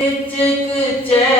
Çıkacak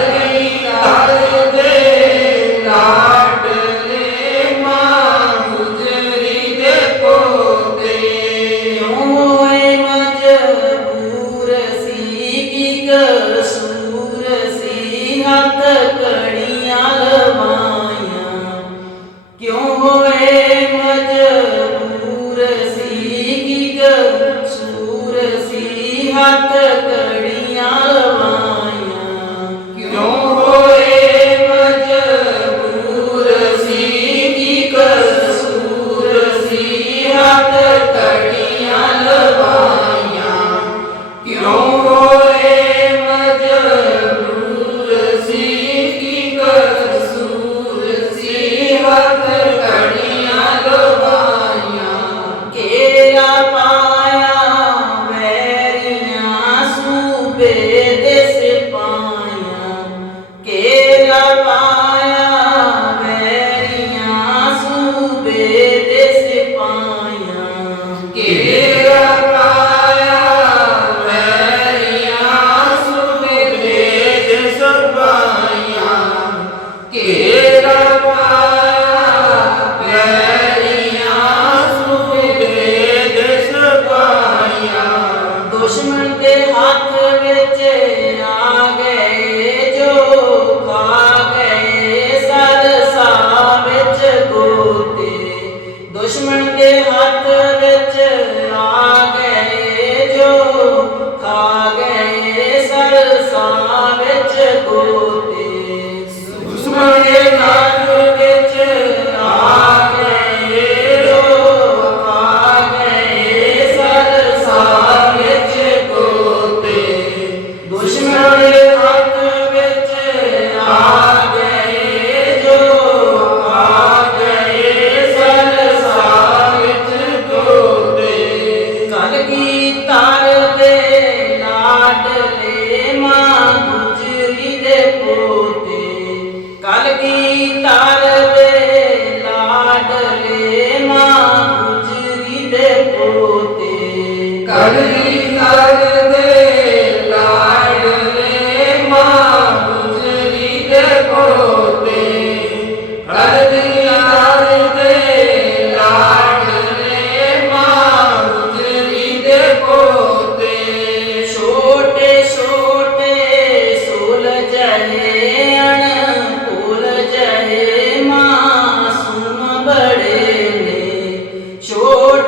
বেদে porque lá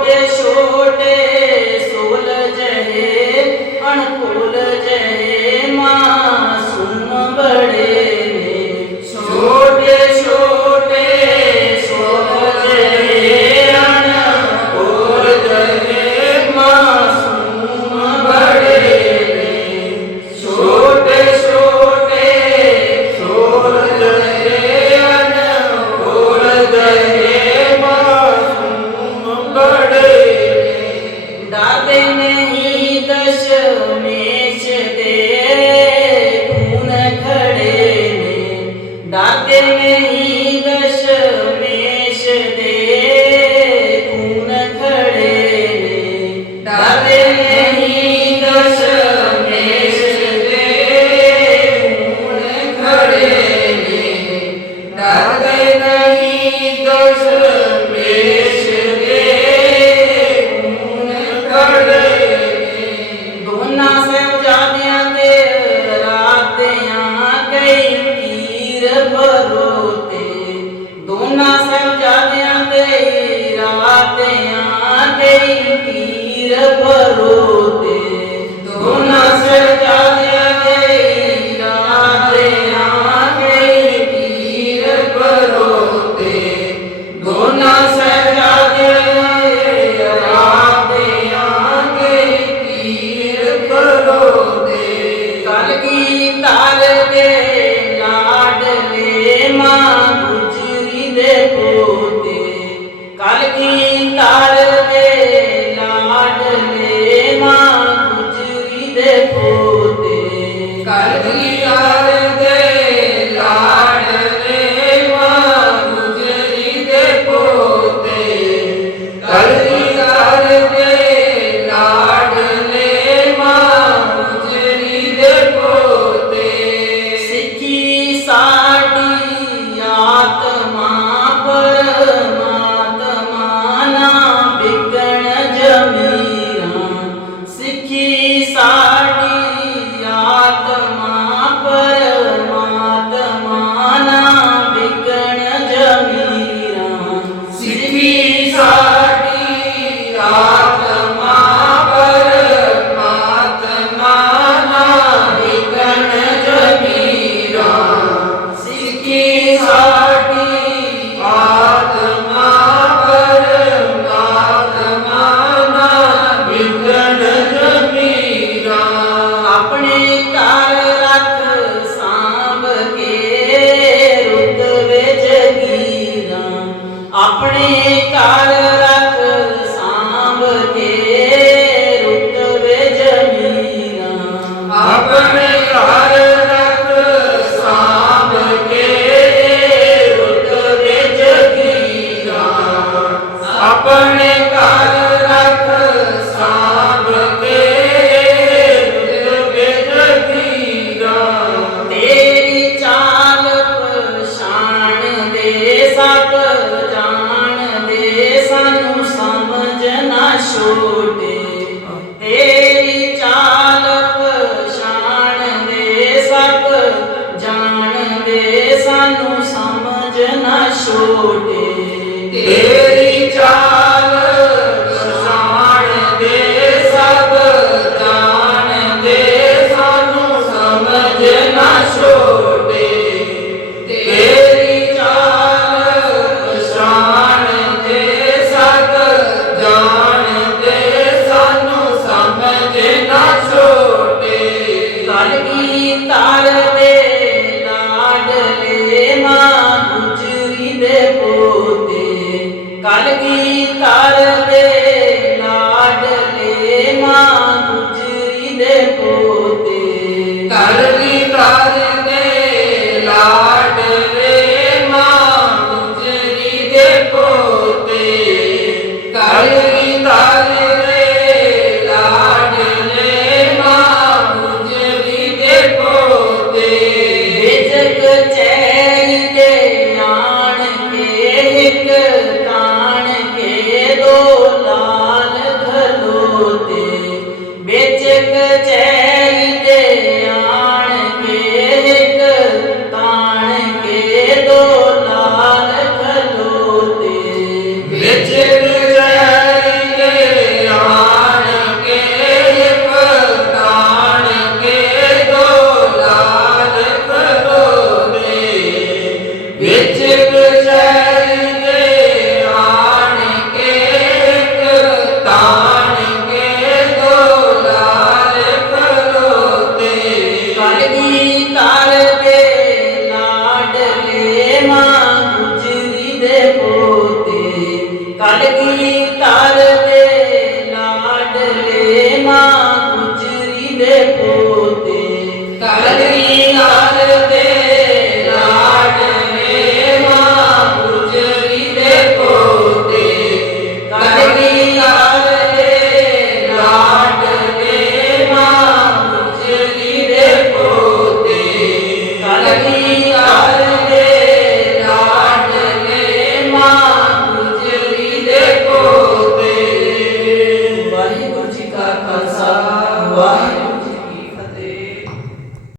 छोटे छोटे ਡਾਕੇ ਨਹੀਂ ਆਪਣੇ ਘਰ ਰੱਖ ਕੇ ਰੁਤਵੇ ਜ਼ਮੀਨਾਂ। ਆਪਣੇ ਘਰ ਰੱਖ ਕੇ ਰੁਤਵੇ ਜ਼ਮੀਨਾਂ। ਆਪਣੇ ainda বালবি তার